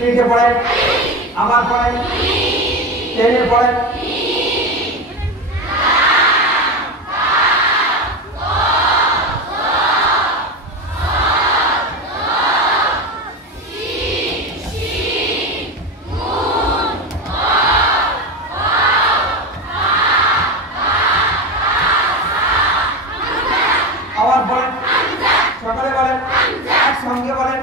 লিখে পড়েন, আবার পড়েন, টেনে পড়েন। আবার বলেন, সকালে বলেন, একসঙ্গে বলেন।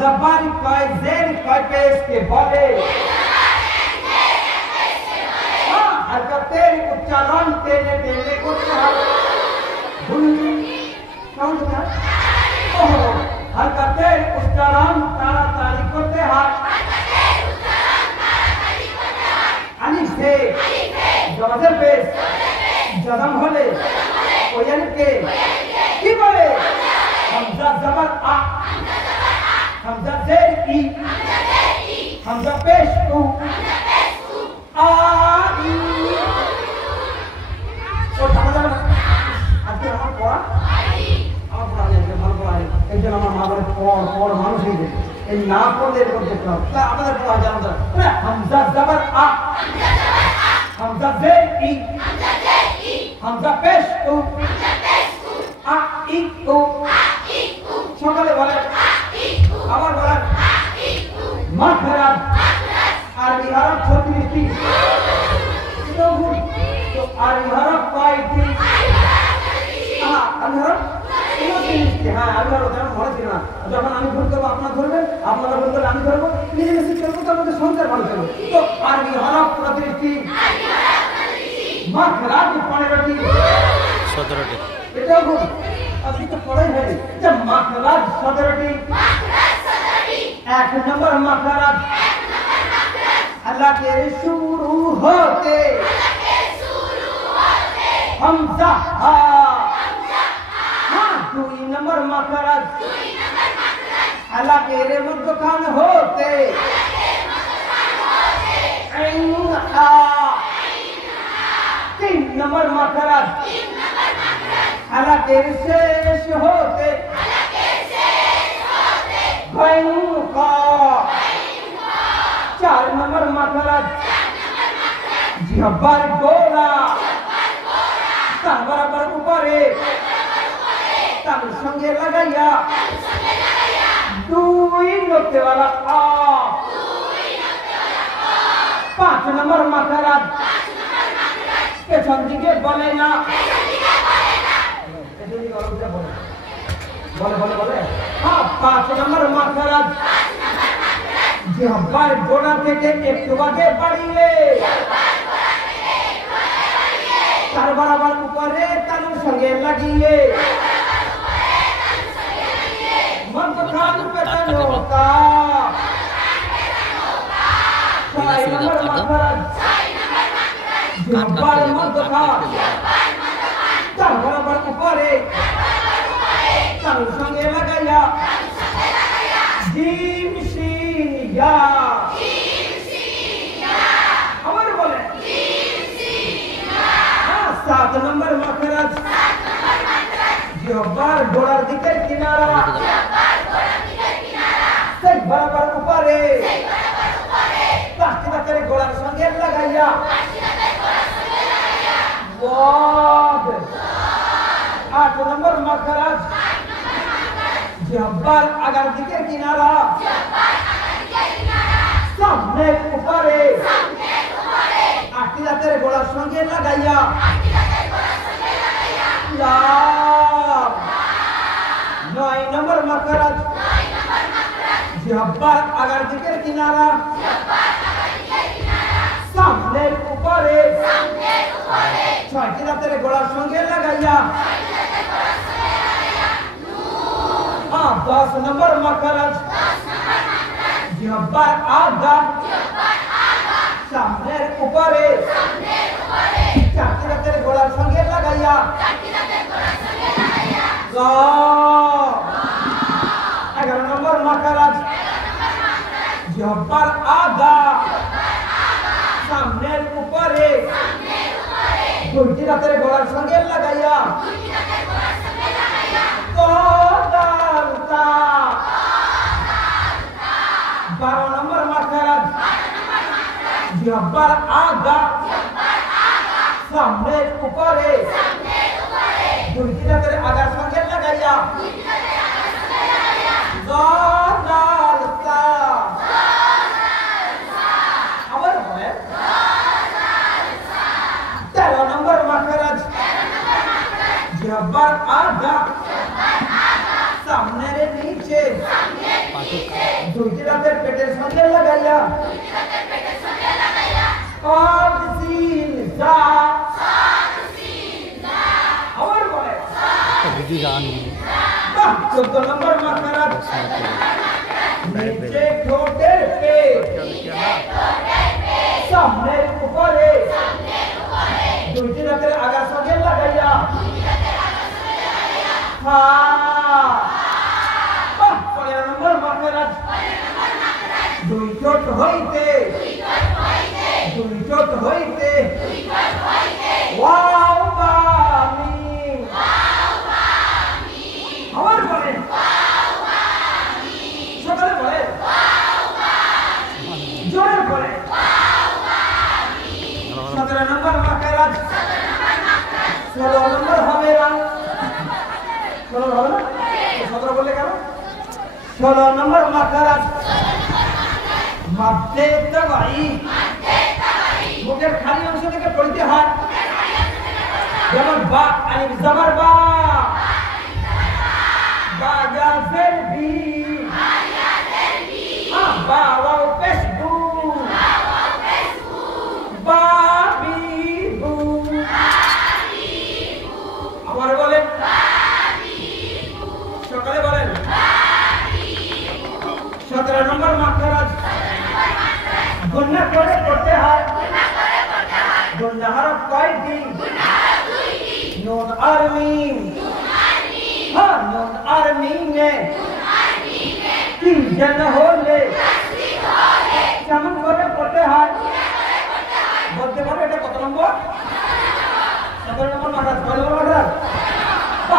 जबानी कय जेर कय पेश के बोले हां हरकते उच्चारण तेने तेने उच्चारण कौन था ओहो हरकते उच्चारण ताड़ाताड़ी करते हाथ अलिफ से जबरदस्त पेश जदम होले कोयल के की बोले हमजा जबर आ हमजा जेर ई हमजा पेश उ आ इ ও তাহলে আজকে আমার পড়া আমার পড়া যাবে ভালো পড়া একজন আমার মা বলে পড় মানুষ হয়ে যাবে এই না পড়লে এরকম দেখতে হবে তা আমাদের পড়া জানা যায় হামজা জবর আ হামজা জের ই হামজা পেশ উ আ ই উ সকালে বলে আবার বলেন মাখরাজ আরবি হরফ 36টি তো আরবি হরফ কয়টি আরবি হরফ 29টি হ্যাঁ আরবি হরফ যেমন মনে ছিল না যখন আমি ভুল করবো আপনারা ধরবেন আপনারা ভুল করলে আমি ধরবো মিলেমিশে চলবো তো আমাদের সংসার ভালো চলবে তো আরবি হরফ 29টি মাখরাজ 15টি 17টি এটাও ভুল আপনি তো পড়াই হয়নি যে মাখরাজ 17টি एक नंबर मखरज अल्लाह के शुरू होते हमजा हा हाँ 2 नंबर मखरज अल्लाह के रे मुद्दखान होते ऐन हा 3 नंबर मखरज अल्लाह के शेष होते का 4 नंबर मखरज जिहब्बार गोला तार बराबर ऊपरे तार संगे लगाया 2 नुक्ते वाला आ 5 नंबर मखरज पेछन दिके बोले ना बोले हाँ 5 नंबर मखरज जिहब्बार गोड़ा থেকে একটু আগে বাড়িয়ে তার বরাবর উপরে তালুর সঙ্গে লাগিয়ে মধ্যখান পেটানো কা 6 नंबर मखरज जिहब्बाর মধ্যখান তার বরাবর উপরে তালুর সঙ্গে লাগাইয়া জিম শিন ইয়া আবার বলে জিম শিন ইয়া 7 নম্বর মখরজ জিহ্বার গোড়ার দিকের কিনারা সেই বরাবর উপরে পাঁচটি দাঁতের গোড়ার সঙ্গে লাগাইয়া ওয়াদ 8 নম্বর মখরজ जिहब्बार आगर दिखे किनारा सामने ऊपरे आठी दांतेर गोड़ार संगे लगाइया 9 नंबर मखरज जिहब्बार आगर दिखे किनारा सामने ऊपरे छठी दांतेर गोड़ार संगे लगाइया 10 नंबर मखरज जिहब्बार आगा सामने ऊपरे चारटी दांतेर गोड़ार संगे लगाइया মাখারাজ জিহ্বার আগা সামনের উপরে দুইটি দাঁতের গলার সঙ্গে লাগাইয়া কদালতা 12 নম্বর মাখারাজ জিহ্বার আগা সামনের উপরে দুইটি দাঁতের আগার সঙ্গে লাগাইয়া কদালতা আবার বলেন 13 নম্বর মাখারাজ জিহ্বার আগা সামনের নিচে দুইটি দাঁতের পেটের সঙ্গে লাগাইয়া কদ সিন জা আবার বলে বুঝি জানি 14 নম্বর মাখারাজ নিচে ঠোঁটের পে সামনের উপরে দুইটি দাঁতের আগার সঙ্গে লাগাইয়া হা 15 নম্বর মাখারাজ দুই ঠোঁট হইতে ওয়াও বা মিম আবার বলেন সকালে বলেন জোরে বলেন 17 নম্বর মাখারাজ 16 নম্বর হবে না 16 হবে না 17 বললে কেন 16 নম্বর মাখারাজ মাধ্যে তাবাই মুখের খালি অংশ থেকে পড়তে হয় যেমন বা আলিফ জামার বা বা জাফের বি বা ওয়াও পেশ বু বা বি বু আবার বলেন সকালে বলেন 17 নম্বর মাখারাজ গুণা করে করতে হয় গুণা হরফ কয়টি নুন আর মিম হ্যাঁ নুন আর মিমে তিন জন হলে কেমন করে করতে হয় বলতে পারো এটা কত নম্বর 17 নম্বর মাখারাজ 16 নম্বর মাখারাজ